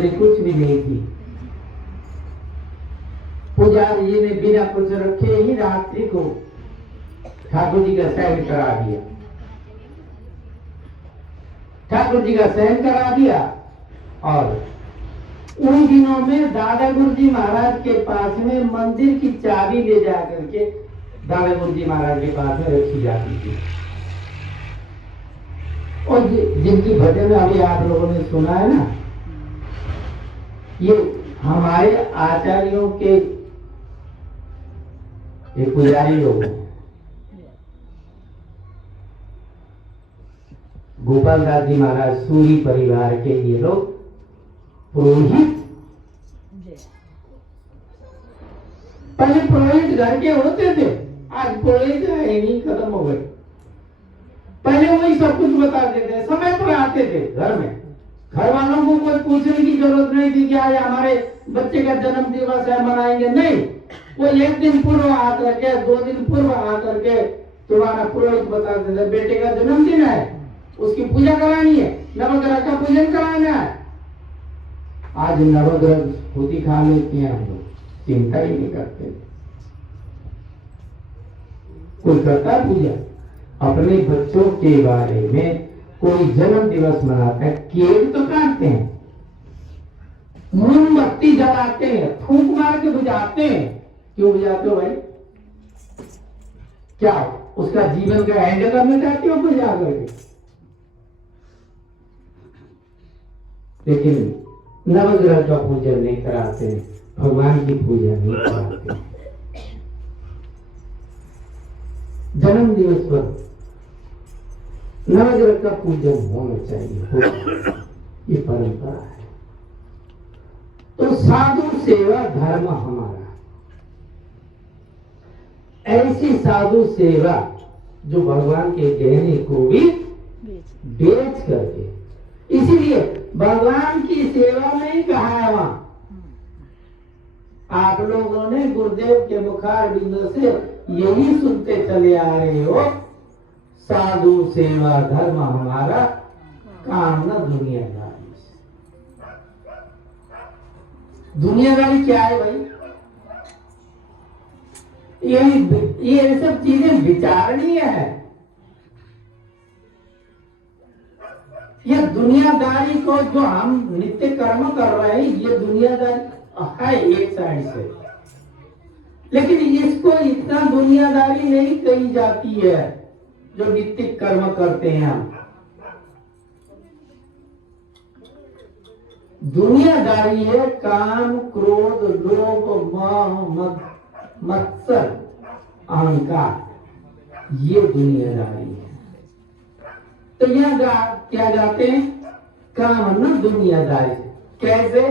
सामग्री कुछ भी नहीं थी। पुजारी जी ने बिना कुछ रखे ही रात्रि को ठाकुर जी का शयन करा दिया। ठाकुर जी का शयन करा दिया और उन दिनों में दादा गुरु जी महाराज के पास में मंदिर की चाबी ले जा करके दादा गुरु जी महाराज के पास में रखी जाती थी। और जिनकी भजन अभी आप लोगों ने सुना है ना, ये हमारे आचार्यों के ये पुजारी लोग हैं। गोपाल दास जी महाराज सूरी परिवार के ये लोग पुरोहित। पहले पुरोहित घर के होते थे, आज पुरोहित है नहीं, खत्म हो गए। पहले वही सब कुछ बताते थे, समय पर आते थे घर में। घर वालों को कोई पूछने की जरूरत नहीं थी कि आज हमारे बच्चे का जन्म दिवस है, मनाएंगे। नहीं, वो एक दिन पूर्व आकर के, 2 दिन पूर्व आकर के तुम्हारा पुरोहित बताते थे, बेटे का जन्मदिन है, उसकी पूजा करानी है, नवग्रह का पूजन कराना है। आज नवग्रह होती खा लेते हैं हम लोग, चिंता ही नहीं करते। कोई करता है पूजा? अपने बच्चों के बारे में कोई जन्म दिवस मनाता है, केक तो काटते हैं, मोमबत्ती जलाते हैं, फूंक मार के बुझाते हैं। क्यों बुझाते हो भाई? क्या उसका जीवन का एंड करना चाहते हो बुझा करके? लेकिन नवग्रह का पूजन नहीं कराते, भगवान की पूजा नहीं कराते। जन्म दिवस पर नवग्रह का पूजन होना चाहिए, ये परंपरा है। तो साधु सेवा धर्म हमारा, ऐसी साधु सेवा जो भगवान के गहने को भी बेच करके, इसीलिए भगवान की सेवा में ही कहा है वहां। आप लोगों ने गुरुदेव के मुखार बिंदु से यही सुनते चले आ रहे हो, साधु सेवा धर्म हमारा, काम न दुनियादारी से। दुनियादारी क्या है भाई? ये सब चीजें विचारणीय है। ये दुनियादारी को जो हम नित्य कर्म कर रहे हैं, ये दुनियादारी है एक साइड से, लेकिन इसको इतना दुनियादारी नहीं कही जाती है जो नित्य कर्म करते हैं हम। दुनियादारी है काम, क्रोध, लोभ, मोह, मत्सर, अहंकार, ये दुनियादारी है। तो यहाँ क्या जाते हैं? काम न दुनियादारी। कैसे?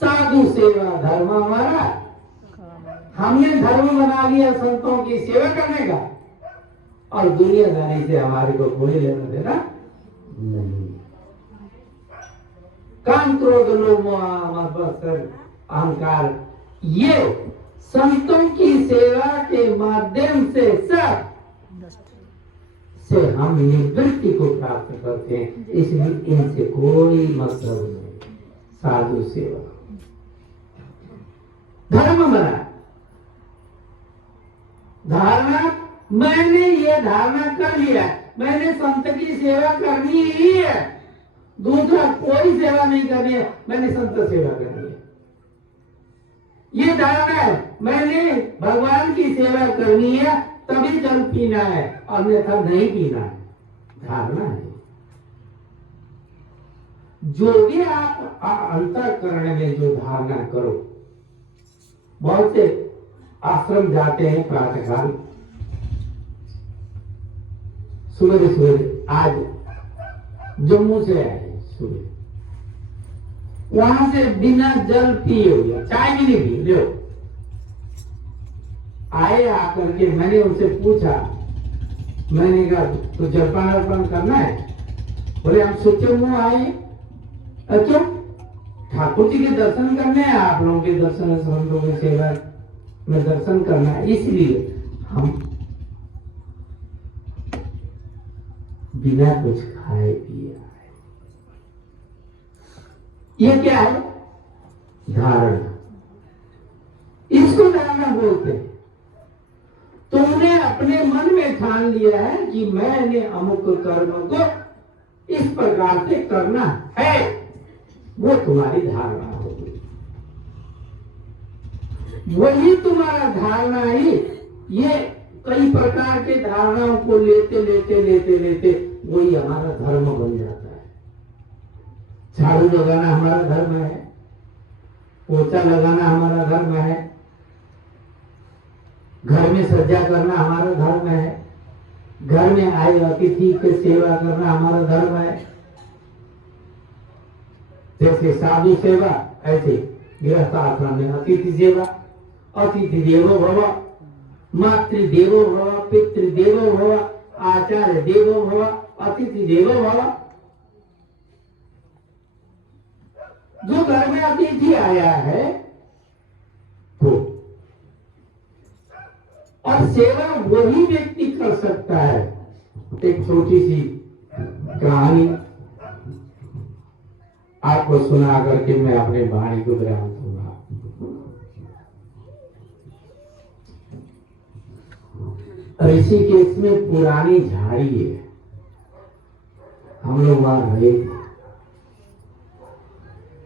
साधु सेवा धर्म हमारा, हमने धर्म बना लिया संतों की सेवा करने का, और दुनियादारी से हमारे को कोई लेना देना नहीं। काम, क्रोध, लोभ, मत्सर, अहंकार, ये संतों की सेवा के माध्यम से सब से हम निवृत्ति को प्राप्त करते हैं, इसलिए इनसे कोई मतलब नहीं। साधु सेवा धर्म बना, धारणा, मैंने ये धारणा कर लिया, मैंने संत की सेवा करनी ही है, दूसरा कोई सेवा नहीं करनी है, मैंने संत सेवा करनी है। ये धारणा है, मैंने भगवान की सेवा करनी है, तभी जल पीना है, अन्यथा नहीं पीना है। धारणा है। जो भी आप अंतःकरण में जो धारणा करो, बहुत से आश्रम जाते हैं प्रातःकाल, सुबह आज जम्मू से आए सुबह, वहां से बिना जल पिए हुए, चाय भी नहीं पी, लो आए। आकर के मैंने उनसे पूछा, मैंने कहा तो जलपान अर्पण करना है? बोले हम सोचे मुंह आए। अच्छा, ठाकुर जी के दर्शन करने हैं, आप लोगों के दर्शन, संतों की सेवा में दर्शन करना है, इसलिए हम बिना कुछ खाए पिए आए। ये क्या है? धारणा। इसको धारणा बोलते हैं। तुमने अपने मन में ठान लिया है कि मैंने अमुक कर्म को इस प्रकार से करना है, वो तुम्हारी धारणा होगी। वही तुम्हारा धारणा ही, ये कई प्रकार के धारणाओं को लेते लेते लेते लेते वही हमारा धर्म बन जाता है। झाड़ू लगाना हमारा धर्म है, पोछा लगाना हमारा धर्म है, घर में सज्जा करना हमारा धर्म है, घर में आए अतिथि की सेवा करना हमारा धर्म है। जैसे साधु सेवा, ऐसे गृहस्थ आश्रम में अतिथि सेवा। अतिथि देवो भव, मातृदेवो भव, पितृदेवो भव, आचार्य देवो भव, अतिथि देवो भव। जो घर में अतिथि आया है तो, और सेवा वही व्यक्ति कर सकता है। एक छोटी सी कहानी आपको सुना करके मैं अपने वाणी को विराम दूंगा। ऋषिकेश में पुरानी झाड़ी है, हम लोग वहां रहे थे।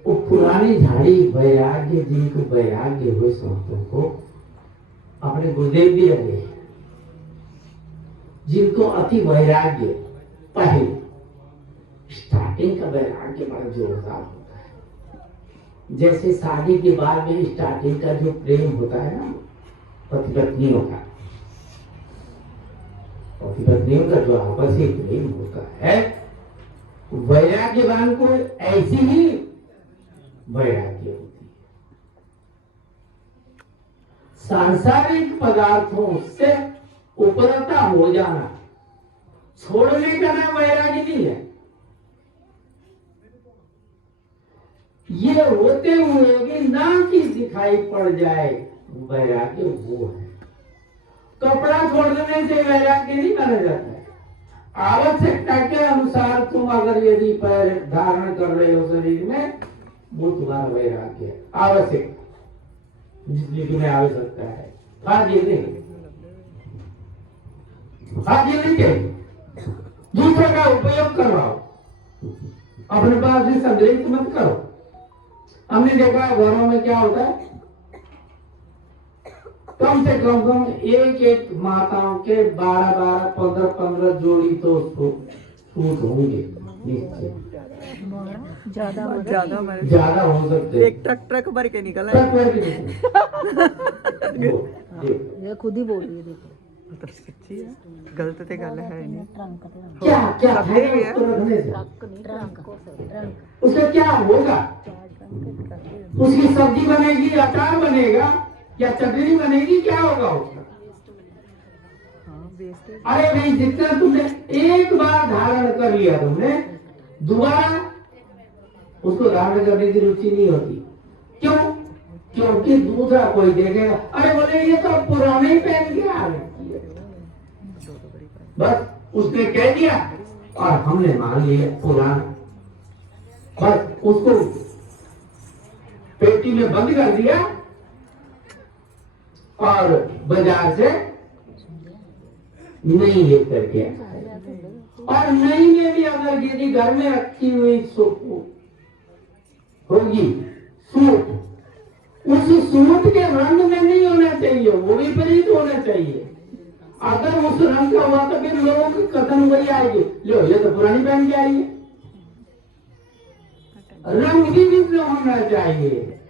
वो पुरानी झाड़ी वैराग्य, जिनको वैराग्य हुए संतों को, अपने गुरुदेव भी रहे, जिनको अति वैराग्य, पहले स्टार्टिंग का वैराग्य बड़ा जोरदार होता है। जैसे शादी के बाद में स्टार्टिंग का जो प्रेम होता है ना, पति पत्नियों का, पति पत्नियों का जो आपसी प्रेम होता है, वैराग्यवान को ऐसी ही वैराग्य होती है। सांसारिक पदार्थों से उपरता हो जाना, छोड़ने का नाम वैराग्य नहीं है। ये होते हुए भी ना कि दिखाई पड़ जाए, वैराग्य वो है। कपड़ा छोड़ देने से वैराग्य नहीं माना जाता है। आवश्यकता के अनुसार तुम अगर यदि पैर धारण कर रहे हो शरीर में, वो तुम्हारा वैराग्य है। आवश्यक, जितनी तुम्हें आवश्यकता है, फाजिल नहीं, फाजिल नहीं चाहिए। दूसरे का उपयोग करवाओ, अपने पास से संग्रहित मत करो। हमने देखा घरों में क्या होता है, कम से कम एक एक माताओं के 12-12, 15-15 जोड़ी तो उसको सूट होंगे, ज्यादा हो सकते। एक ट्रक भर के निकला, ट्रक भर के ये खुद ही बोल रही है। देखो सच्ची है, गलत ते गल है नहीं। क्या क्या है उसका क्या होगा? उसकी सब्जी बनेगी, अचार बनेगा या चटनी बनेगी, क्या होगा उसका? अरे भाई, जितना तुमने एक बार धारण कर लिया, तुमने दोबारा उसको धारण करने की रुचि नहीं होती। क्यों? क्योंकि दूसरा कोई देखेगा, अरे बोले ये तो पुराने ही पहन के आ रहे, बस उसने कह दिया और हमने मान लिया पुराना। बस उसको पेटी में बंद कर दिया और बाजार से नई लेकर के, और नई में भी अगर यदि घर में रखी हुई होगी सूट, उस सूट के रंग में नहीं होना चाहिए, वो विपरीत होना चाहिए। अगर उस रंग का हुआ तो फिर लोगों की कथन वही आएगी, लो ये तो पुरानी पहन के आई है। रंग भी भिन्न होना चाहिए,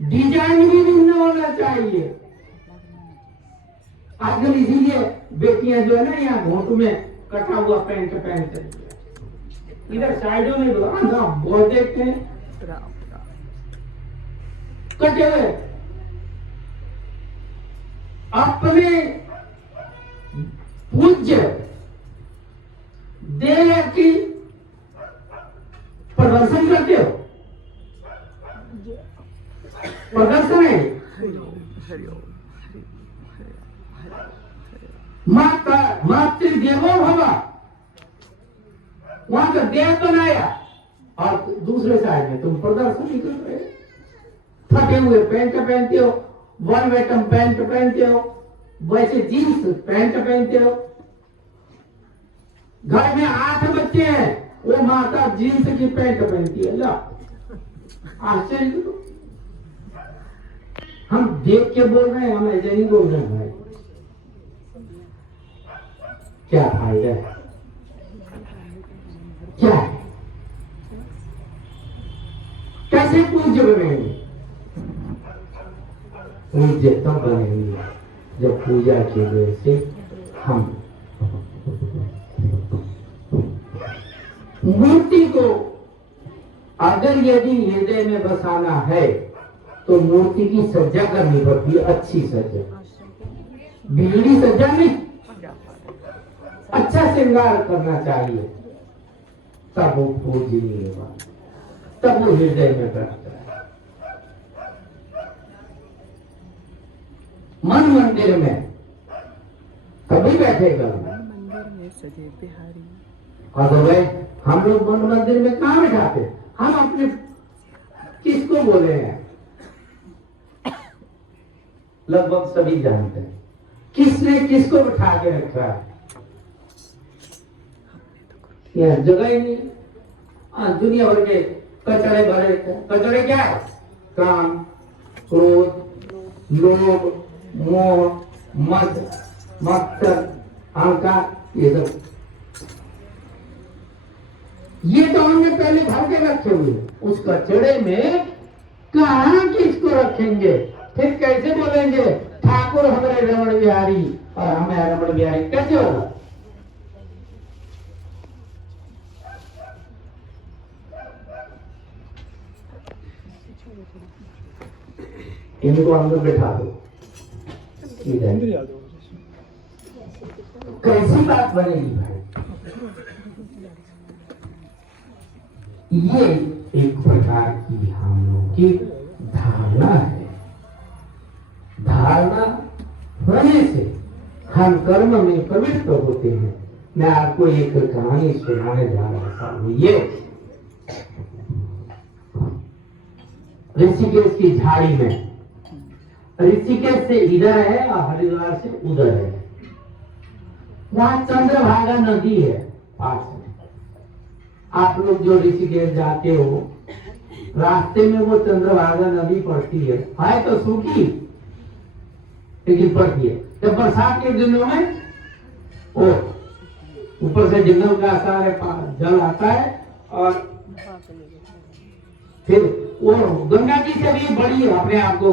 डिजाइन भी भिन्न होना चाहिए। आजकल इसीलिए बेटियां जो है ना, यहाँ घोट में कटा हुआ पैंट पहनते, इधर साइडों में बहुत देखते हैं कटे हुए। अपने पूज्य देह की प्रदर्शन करते हो, प्रदर्शन है। मातृदेवो भव, वहां का देह बनाया और दूसरे साइड में तुम प्रदर्शनी कर रहे हो। फटे हुए पैंट पहनते हो, वन वेटम पैंट पहनते हो, वैसे जींस पैंट पहनते हो। घर में 8 बच्चे हैं, वो माता जींस की पैंट पहनती है। ला आश्चर्य करो। हम देख के बोल रहे हैं, हम ऐसे नहीं बोल रहे हैं भाई। क्या फायदा है, क्या है? कैसे पूज्य बनेंगे? पूज्य तब बनेंगे जब पूजा की वजह से हम मूर्ति को अगर यदि हृदय में बसाना है तो मूर्ति की सज्जा करनी पड़ती है, अच्छी सज्जा, बिगड़ी सज्जा नहीं, अच्छा श्रृंगार करना चाहिए, तब वो पूजनीय होगा, तब वो हृदय में बैठता है। मन मंदिर में कभी बैठेगा मंदिर में सजे बिहारी। अदरवाइज हम लोग मन मंदिर में कहाँ बैठाते? हम अपने किसको बोले हैं? लगभग सभी जानते हैं किसने किसको बैठा के रखा है। यह जगह ही नहीं। दुनिया भर के कचरे भरे। कचरे क्या है? काम, क्रोध, लोभ, मोह, मद, मत्सर, अहंकार, ये सब। ये तो हमने पहले भर के रखे हुए। उस कचड़े में कहाँ किसको रखेंगे? फिर कैसे बोलेंगे ठाकुर हमारे रमण बिहारी और हमें रमण बिहारी? कैसे होगा? इनको अंदर बैठा दो। कैसी बात बनेगी भाई? ये एक प्रकार की हम लोग की धारणा है। धारणा होने से हम कर्म में प्रवृत्त होते हैं। मैं आपको एक कहानी सुनाने जा रहा हूँ। ये ऋषिकेश की झाड़ी में, ऋषिकेश से इधर है और हरिद्वार से उधर है। वहां चंद्रभागा नदी है पास में। आप लोग जो ऋषिकेश जाते हो, रास्ते में वो चंद्रभागा नदी पड़ती है तो सूखी, लेकिन पड़ती है। जब बरसात के दिनों में वो ऊपर से जंगल का सारे जल आता है और फिर वो गंगा जी से भी बड़ी है अपने आप को।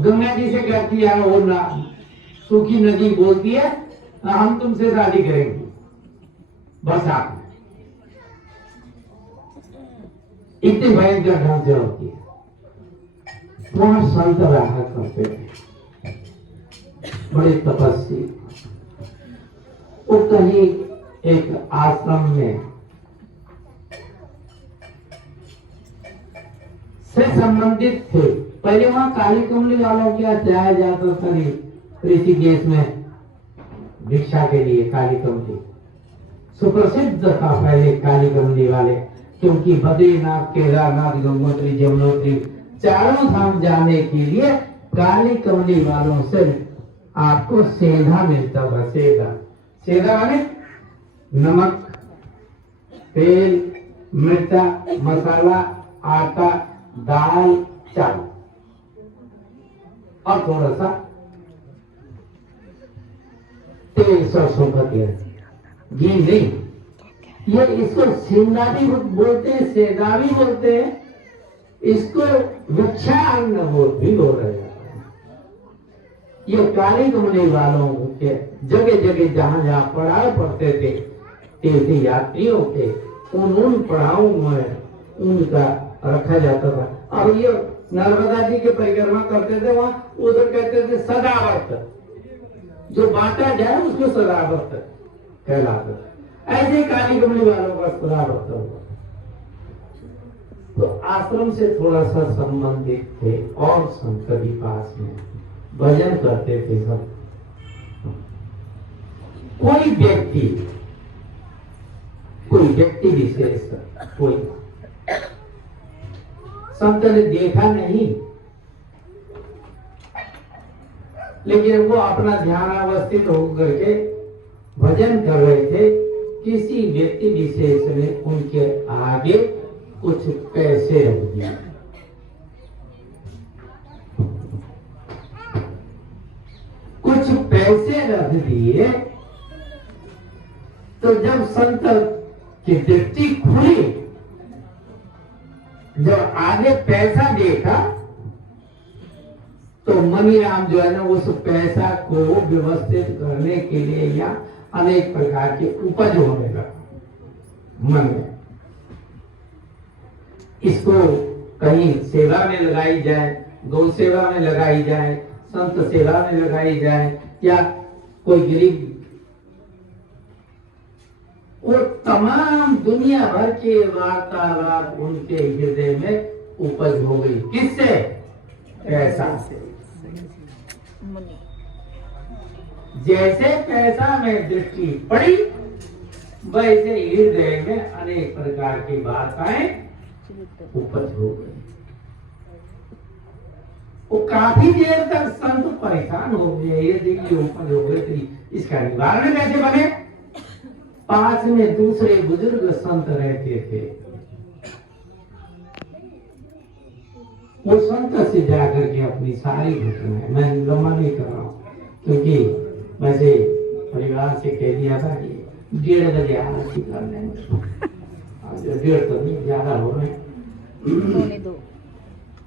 गंगा जी से कहती है वो ना सूखी नदी बोलती है हम तुमसे शादी करेंगे बरसात में। इतनी भयंकर ढंग से होती है। वहां संत रहा करते थे, बड़े तपस्वी। वो कहीं एक आश्रम में से संबंधित थे। पहले वहां काली कमली वालों के यहाँ जाया जाता था ऋषिकेश में भिक्षा के लिए। काली कमली सुप्रसिद्ध था पहले काली कमली वाले, क्योंकि बद्रीनाथ, केदारनाथ, गंगोत्री, यमुनोत्री चारों धाम जाने के लिए काली कमली वालों से आपको सेंधा मिलता था। सेंधा माने नमक, तेल, मिर्चा, मसाला, आटा, दाल, चावल और थोड़ा सा तेल, सरसों का तेल, घी नहीं। ये इसको सेंधा भी बोलते हैं, सेंधा भी बोलते हैं, इसको वृक्षान्न भी बोल रहे हैं। ये काली कमली वालों के जगह जगह जहां जहां पड़ाव पड़ते थे तीर्थ यात्रियों के, उन पड़ावों में उनका रखा जाता था। और ये नर्मदा जी के परिक्रमा करते थे, वहां उधर कहते थे सदावर्त, जो बांटा जाए उसको सदावर्त कहलाता था। ऐसे काली कमली वालों का सदावर्त होगा। तो आश्रम से थोड़ा सा संबंधित थे और संत भी पास में भजन करते थे सब। कोई व्यक्ति विशेष, कोई संत ने देखा नहीं, लेकिन वो अपना ध्यान अवस्थित होकर के भजन कर रहे थे। किसी व्यक्ति विशेष ने उनके आगे कुछ पैसे रख दिए। कुछ पैसे रख दिए तो जब संत की दृष्टि खुली, जब आगे पैसा देखा तो मनीराम जो है ना उस पैसा को व्यवस्थित करने के लिए या अनेक प्रकार के उपज होने लगा मन में। इसको कहीं सेवा में लगाई जाए, गौ सेवा में लगाई जाए, संत सेवा में लगाई जाए, या कोई गरीब, और तमाम दुनिया भर के वार्तालाप उनके हृदय में उपज हो गई। किससे? पैसा से। जैसे पैसा में दृष्टि पड़ी, वैसे हृदय में अनेक प्रकार की वार्ताएं उपज हो गई। वो काफी देर तक संत परेशान हो गए, ये देखिए उपज हो गई थी, इसका निवारण कैसे बने? पास में दूसरे बुजुर्ग संत रहते थे, वो संत से जाकर के अपनी सारी घटनाएं, मैं लंबा नहीं कर रहा हूँ क्योंकि वैसे परिवार से कह दिया था कि 1:30 बजे आरती करने में, 1:30 तो नहीं, ज्यादा हो रहे हैं।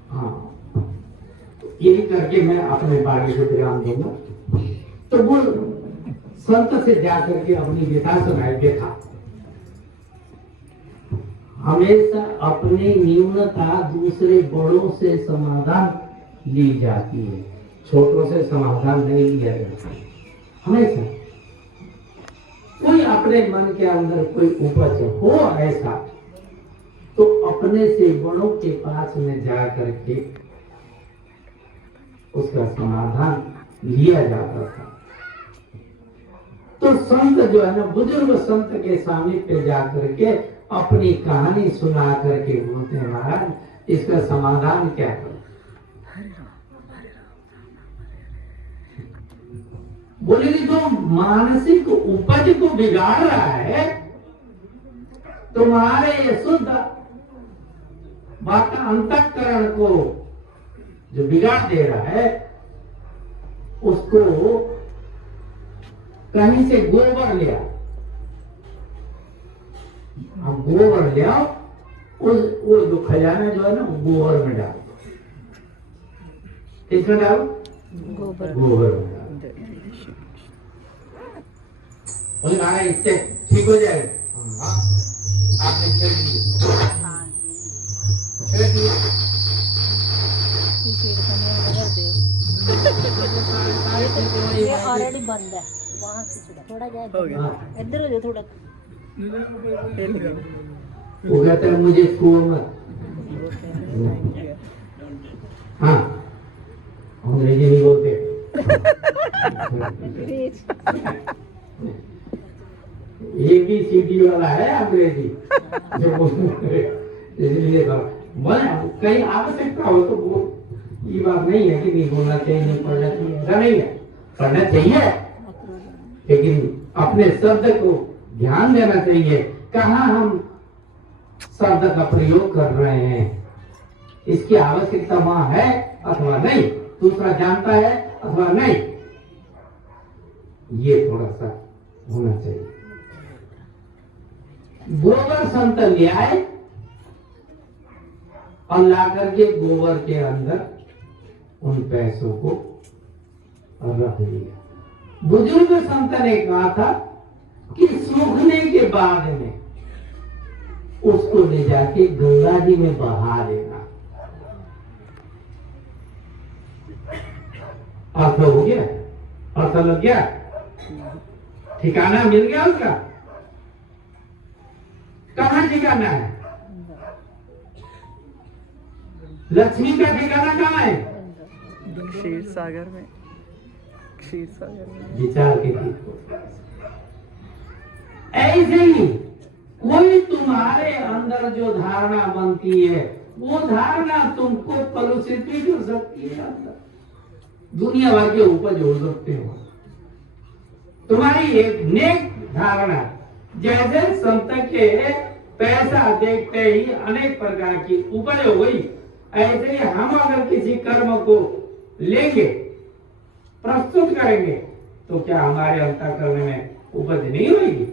हाँ, यही करके मैं अपने बाड़ी को विराम दूंगा। तो वो संत से जाकर के अपनी व्यथा सुनाई। देखा, हमेशा अपनी न्यूनता दूसरे बड़ों से समाधान ली जाती है, छोटों से समाधान नहीं लिया जाता। हमेशा कोई अपने मन के अंदर कोई उपज हो ऐसा, तो अपने से बड़ों के पास में जा करके उसका समाधान लिया जाता था। तो संत जो है ना, बुजुर्ग संत के सामने जाकर के अपनी कहानी सुना करके बोलते हैं, महाराज इसका समाधान क्या करो? बोले कि जो मानसिक उपज को बिगाड़ रहा है, तुम्हारे ये शुद्ध अंतःकरण को जो बिगाड़ दे रहा है, उसको कहीं से गोबर ले आओ। हम गोबर ले आओ, वो जो खजाना जो है ना गोबर में डालो। किसमें डालो? गोबर में। इससे ठीक हो जाएगा। आपने छेड़ दिए, ये ऑलरेडी बंद है, वहाँ से थोड़ा जाए, इधर हो जाए थोड़ा। वो कहता है मुझे छुओ मत। हाँ, अंग्रेजी नहीं बोलते। ABCD वाला है अंग्रेजी, इसलिए कहीं आवश्यकता हो तो वो, ये बात नहीं है कि नहीं बोलना चाहिए, नहीं पढ़ना चाहिए, ऐसा नहीं है, पढ़ना चाहिए, लेकिन अपने शब्द को ध्यान देना चाहिए। कहाँ हम शब्द का प्रयोग कर रहे हैं, इसकी आवश्यकता वहां है अथवा नहीं, दूसरा जानता है अथवा नहीं, ये थोड़ा सा होना चाहिए। गोबर संत ले आए और ला करके गोबर के अंदर उन पैसों को रख दिया। बुजुर्ग संत ने कहा था कि सूखने के बाद में उसको ले जाके गंगा जी में बहा देना। अर्थ हो गया? अर्थ लग गया? ठिकाना मिल गया उसका? कहाँ ठिकाना है? लक्ष्मी का ठिकाना कहाँ है? क्षीर सागर में। क्षीर सागर में विचार के ऐसे ही कोई तुम्हारे अंदर जो धारणा बनती है वो धारणा तुमको कलुषित भी कर सकती है, अंदर दुनिया भर के ऊपर जोड़ सकते हो। तुम्हारी एक नेक धारणा, जैसे संत के पैसा देखते ही अनेक प्रकार की उपज हो गई, ऐसे ही हम अगर किसी कर्म को लेंगे, प्रस्तुत करेंगे, तो क्या हमारे अंतःकरण में उपज नहीं होगी?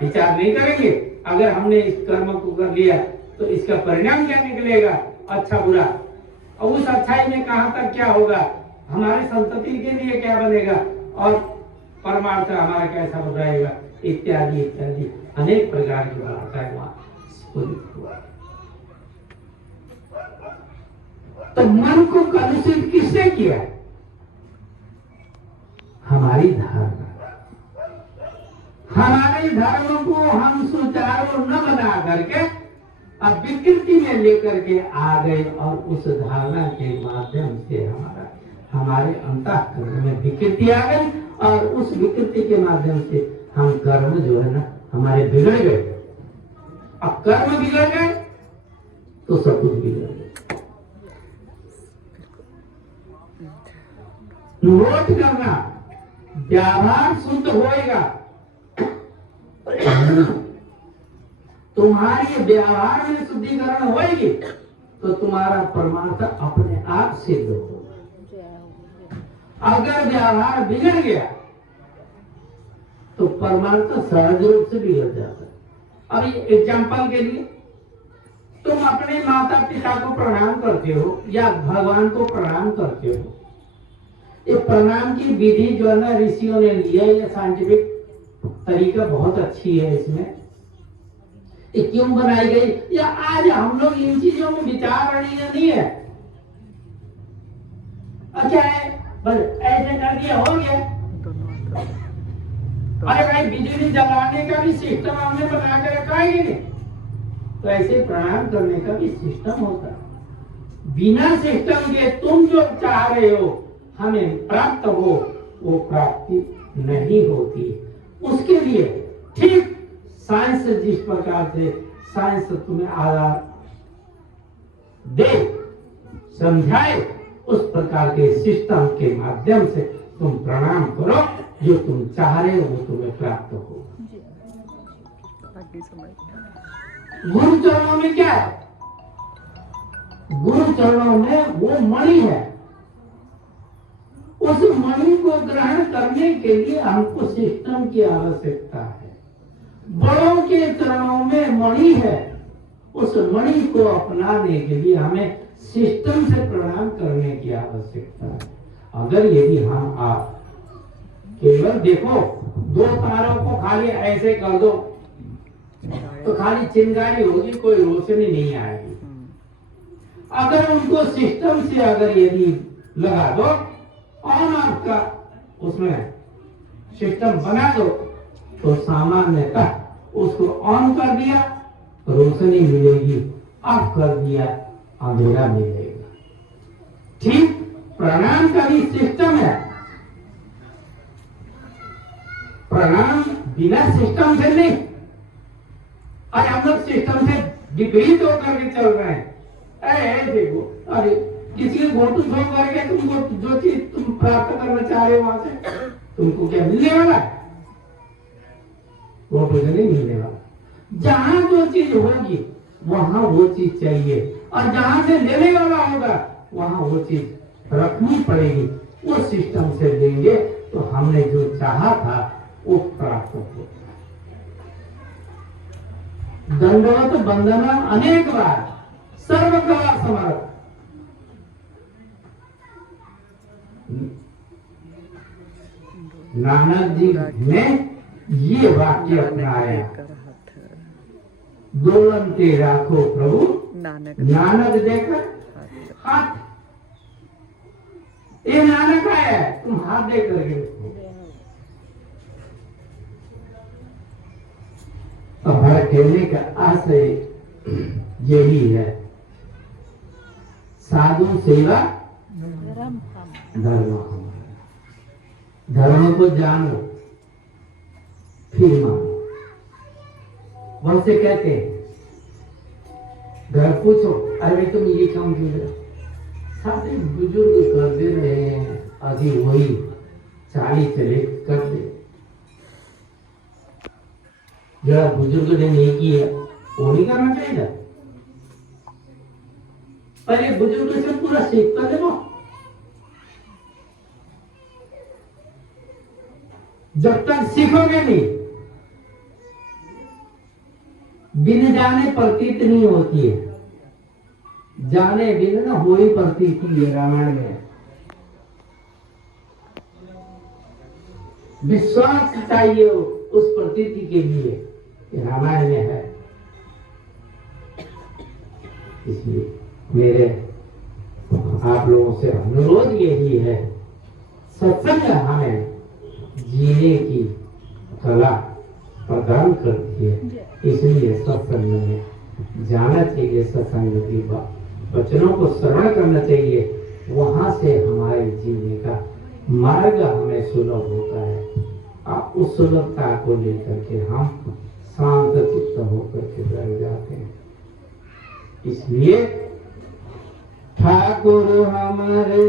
विचार नहीं करेंगे? अगर हमने इस कर्म को कर लिया तो इसका परिणाम क्या निकलेगा, अच्छा बुरा, और उस अच्छाई में कहां तक क्या होगा, हमारे संतति के लिए क्या बनेगा, और परमार्थ हमारा कैसा बताएगा, इत्यादि इत्यादि अनेक प्रकार की बातें वहां स्फुरित हुआ। तो मन को कलुषित किसने किया? हमारी धारणा। हमारे धर्म को हम सुचारू न बना करके अब विकृति में लेकर के आ गए, और उस धारणा के माध्यम से हमारे अंतःकरण में विकृति आ गई, और उस विकृति के माध्यम से हम कर्म जो है ना हमारे बिगड़ गए। अब कर्म बिगड़ गए तो सब कुछ बिगड़ गया। नोट करना, व्यवहार शुद्ध होएगा, तुम्हारी व्यवहार में शुद्धिकरण होएगी तो तुम्हारा परमार्थ अपने आप सिद्ध होगा। अगर व्यवहार बिगड़ गया तो परमार्थ सहज रूप से बिगड़ जाता है। अब एग्जाम्पल के लिए, तुम अपने माता पिता को प्रणाम करते हो या भगवान को प्रणाम करते हो, ये प्रणाम की विधि जो है ना ऋषियों ने लिया, ये साइंटिफिक तरीका बहुत अच्छी है। इसमें ये क्यों बनाई गई, या आज हम लोग इन चीजों में विचारणीय नहीं है। अच्छा है बस ऐसे कर दिया हो गया। अरे भाई बिजली जलाने का भी सिस्टम हमने बना के रखा है कि नहीं? तो ऐसे प्रणाम करने का भी सिस्टम होता है। बिना सिस्टम के तुम जो चाह रहे हो हमें प्राप्त हो, वो प्राप्ति नहीं होती। उसके लिए ठीक साइंस जिस प्रकार से साइंस तुम्हें आधार दे, समझाए, उस प्रकार के सिस्टम के माध्यम से तुम प्रणाम करो, जो तुम चाह रहे हो वो तुम्हें प्राप्त हो। गुरु चरणों में क्या है? गुरु चरणों में वो मणि है। उस मणि को ग्रहण करने के लिए हमको सिस्टम की आवश्यकता है। बड़ों के चरणों में मणि है, उस मणि को अपनाने के लिए हमें सिस्टम से प्रणाम करने की आवश्यकता है। अगर यदि हम आप केवल देखो, दो तारों को खाली ऐसे कर दो तो खाली चिंगारी होगी, कोई रोशनी नहीं आएगी। अगर उनको सिस्टम से अगर यदि लगा दो, ऑन ऑफ का उसमें सिस्टम बना दो, तो सामान्यतः उसको ऑन कर दिया रोशनी मिलेगी, ऑफ कर दिया अंधेरा मिलेगा। ठीक प्रणाम का भी सिस्टम है। प्रणाम बिना सिस्टम से नहीं। आज हम लोग सिस्टम से विपरीत होकर के चल रहे हैं। देखो, अरे किसी के फोटो शो करके तुमको जो चीज तुम प्राप्त करना चाह रहे हो वहां से तुमको क्या मिलने वाला है? फोटो से नहीं मिलने वाला। जहां जो चीज होगी वहां वो चीज चाहिए, और जहां से लेने वाला होगा वहां वो चीज रखनी पड़ेगी। वो सिस्टम से लेंगे तो हमने जो चाहा था वो प्राप्त होगा। दंडवत वंदना अनेक बार, सर्वकला समर्थ। नानक जी ने ये वाक्य अपनाया, दोलनते राखो प्रभु नानक देकर हाथ। ये नानक है, तुम हाथ दे करके हमारे कहने का आशय यही है, साधु सेवा धर्म। धर्म को जानो फिर मानो। वो से कहते हैं घर पूछो, अरे तुम ये काम क्यों कर, सारे बुजुर्ग कर दे रहे हैं, अभी वही चाली चले कर दे। जरा बुजुर्ग ने नहीं किया वो नहीं करना चाहिए, पर ये बुजुर्ग से पूरा सीखता देखो। जब तक सीखोगे नहीं, बिन जाने प्रतीत नहीं होती है, जाने बिन ना हो ही प्रतीत है। रामायण में विश्वास चाहिए उस प्रतीति के लिए, रामायण में है। इसलिए मेरे आप लोगों से अनुरोध यही है, सत्संग हमें जीने की कला प्रदान करती है, इसलिए सत्संग में जाना चाहिए, सत्संग की वचनों को श्रवण करना चाहिए, वहां से हमारे जीने का मार्ग हमें सुलभ होता है। आप उस सुलभता को लेकर के हम शांत चित्त होकर के बैठ जाते हैं। इसलिए ठाकुर हमारे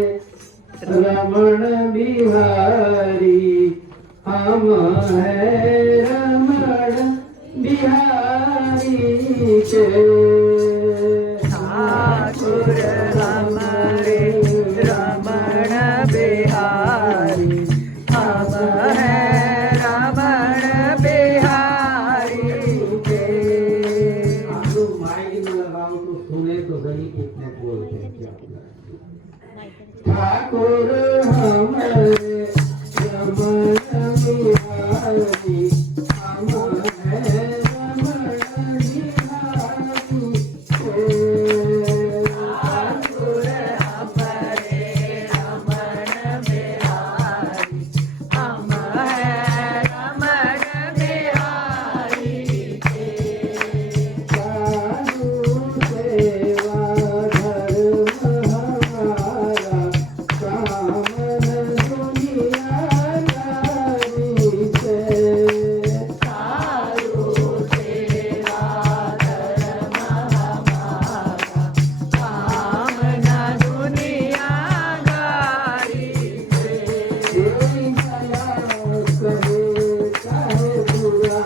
रमण बिहारी, हम है रमण बिहारी के। ठाकुर हमारे रमण बिहारी, हम है रमण बिहारी के। आप लोग माइक में लगाओ तो सुने तो सही कितने बोलते हैं क्या। ठाकुर हमारे रमण बिहारी, हम है रमण बिहारी के। ठाकुर हमारे रमण बिहारी, हम है रमण बिहारी के। साधु सेवा धर्म हमारा, कामन दुनियादारी से। साधु सेवा धर्म हमारा, कामना दुनियादारी से। कोई भला कहे चाहे बुरा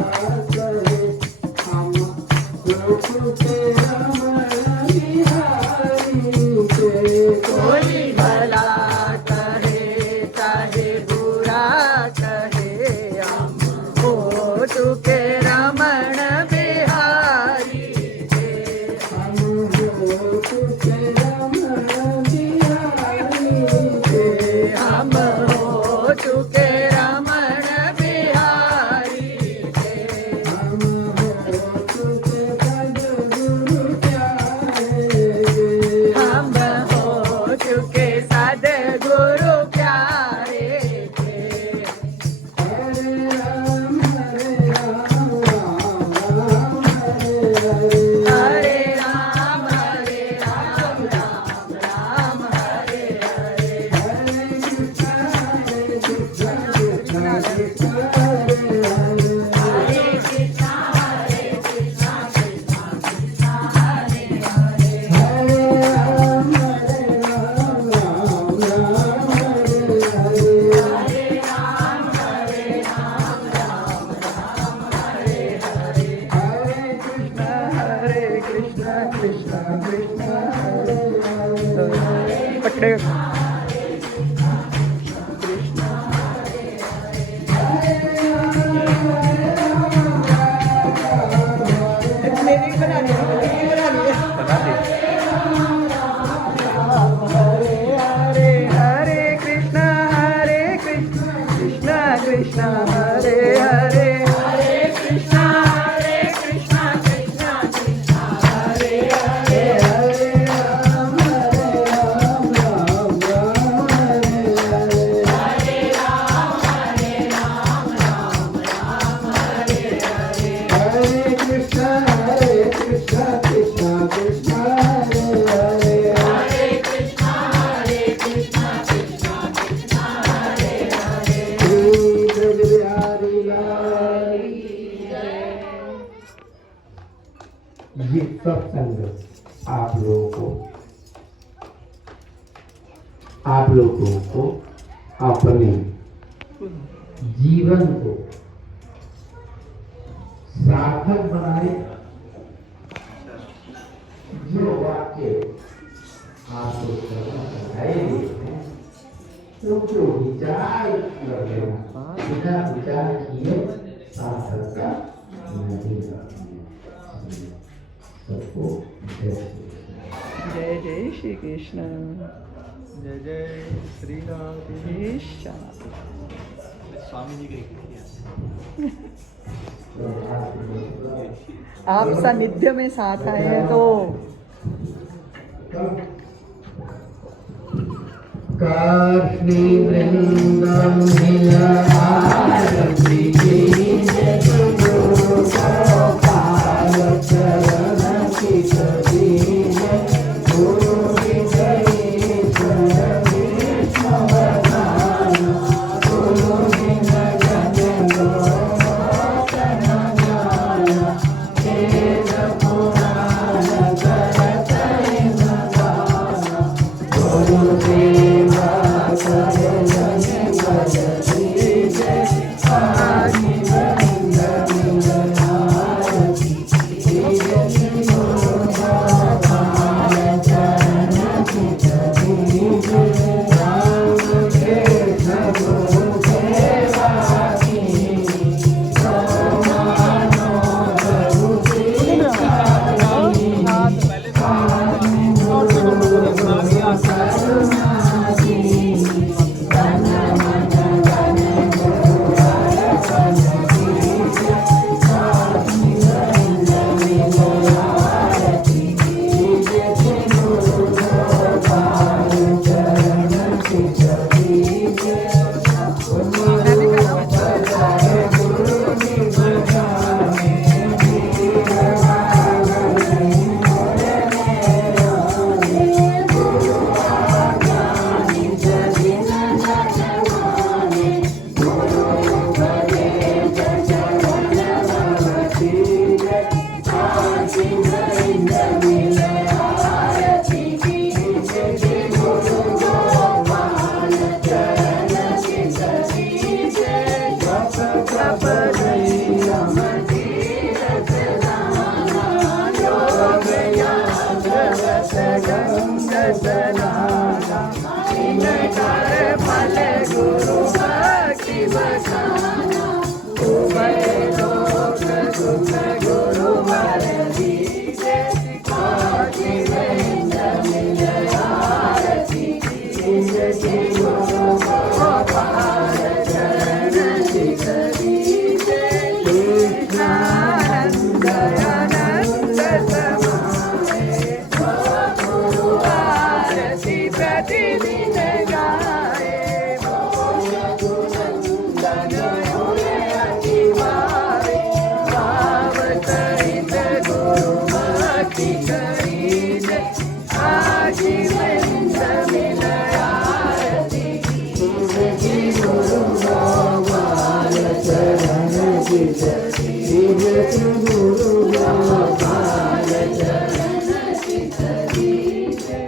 कहे, हम प्रभु के रमण बिहारी के। कोई भला कहे चाहे बुरा कहे, हम हो चुके रमण बिहारी के। हम हो चुके रमण बिहारी के। हम हो चुके रमण बिहारी के। हम हो चुके सद्गुरु प्यारे के। हम हो चुके सद्गुरु प्यारे के। हरे राम राम राम हरे हरे। हरे राम राम राम हरे हरे। हरे कृष्णा कृष्णा कृष्णा हरे हरे। हरे कृष्णा कृष्णा कृष्णा हरे हरे। हरे राम राम राम हरे हरे। हरे राम राम हरे हरे। हरे कृष्णा कृष्णा कृष्णा हरे हरे। पकड़े हरे हरे कृष्णा कृष्णा कृष्णा हरे हरे। हरे कृष्णा कृष्णा कृष्णा हरे हरे। हरे राम राम राम आप लोगों को अपने जीवन को सार्थक बनाए जो वाक्य आपको समझाएंगे तो विचार कर लेना, बिना विचार किए सार्थकता नहीं आती। सबको जय जय श्री कृष्ण। जय जय श्री राधे। जय श्याम। स्वामी जी के आप सानिध्य में साथ आए हैं तो काशी वृंदावन आरती की गोपाल चरण की सदी गुरु की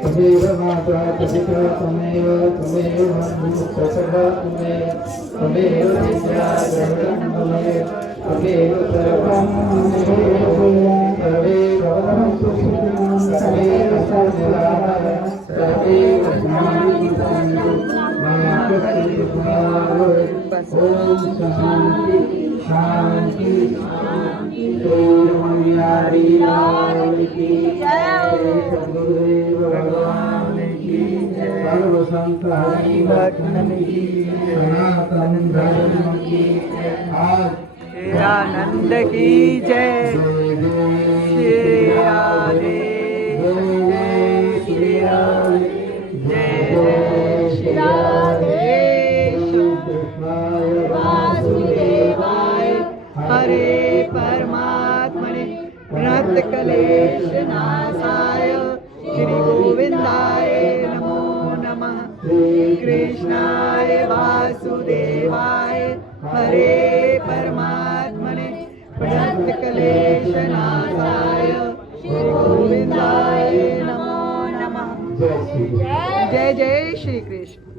तमेव माता पिता तमेव बन्धु सखा तमेव विद्या जगतं तमेव सर्वं तमेव तमेव सर्वदा तमेव ज्ञानं ओम शांति शांति हरि लाल की जय, सद्गुरुदेव भगवान की जय, सर्व संत हरि भक्तन की सनातन धर्म की जय, आनंद की जय। श्री राधे श्री राधे जय श्री राधे वासुदेवाय हरे परमात्मने प्रणत क्लेश नाशाय श्री गोविंदाय नमो नमः। कृष्णाय वासुदेवाय हरे परमात्मने प्रणत क्लेश नाशाय श्री गोविंदाय जय श्री कृष्ण। जय जय श्री कृष्ण।